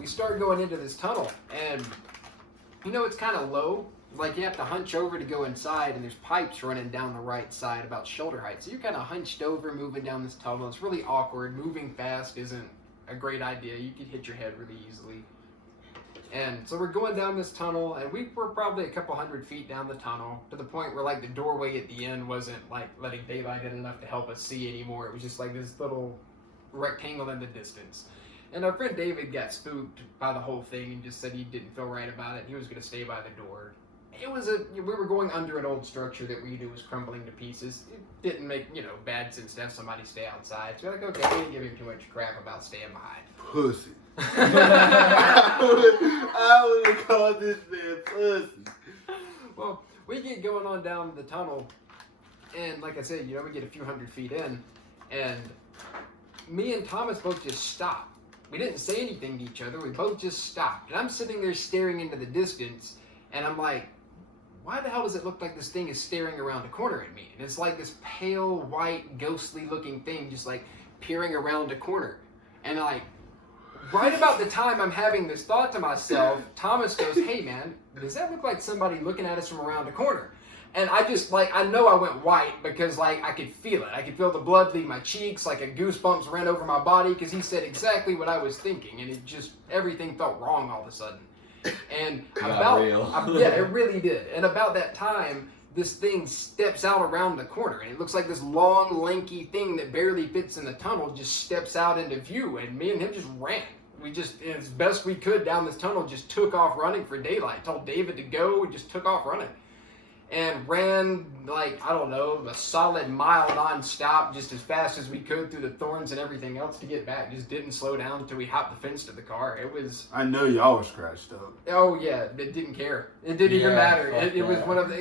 we start going into this tunnel, and it's kind of low. Like you have to hunch over to go inside, and there's pipes running down the right side about shoulder height. So you're kind of hunched over, moving down this tunnel. It's really awkward. Moving fast isn't a great idea. You could hit your head really easily. And so we're going down this tunnel, and we were probably a couple 100 feet down the tunnel, to the point where like the doorway at the end wasn't like letting daylight in enough to help us see anymore. It was just like this little rectangle in the distance. And our friend David got spooked by the whole thing and just said he didn't feel right about it. He was going to stay by the door. We were going under an old structure that we knew was crumbling to pieces. It didn't make, bad sense to have somebody stay outside. So we're like, okay, we didn't give him too much crap about staying behind. Pussy. I would have called this man pussy. Well, we get going on down the tunnel, and like I said, we get a few 100 feet in, and me and Thomas both just stopped. We didn't say anything to each other. We both just stopped. And I'm sitting there staring into the distance, and I'm like, why the hell does it look like this thing is staring around the corner at me? And it's like this pale, white, ghostly looking thing just like peering around a corner. And like, right about the time I'm having this thought to myself, Thomas goes, hey man, does that look like somebody looking at us from around the corner? And I just, I know I went white because, I could feel it. I could feel the blood leave my cheeks, like a goosebumps ran over my body because he said exactly what I was thinking. And it just, everything felt wrong all of a sudden. And it really did. And about that time, this thing steps out around the corner. And it looks like this long, lanky thing that barely fits in the tunnel just steps out into view. And me and him just ran. We just, as best we could down this tunnel, just took off running for daylight. Told David to go, we just took off running. And ran, a solid mile non-stop, just as fast as we could through the thorns and everything else to get back. Just didn't slow down until we hopped the fence to the car. It was... I know y'all were scratched up. Oh, yeah. It didn't care. It didn't even matter. It was one of the...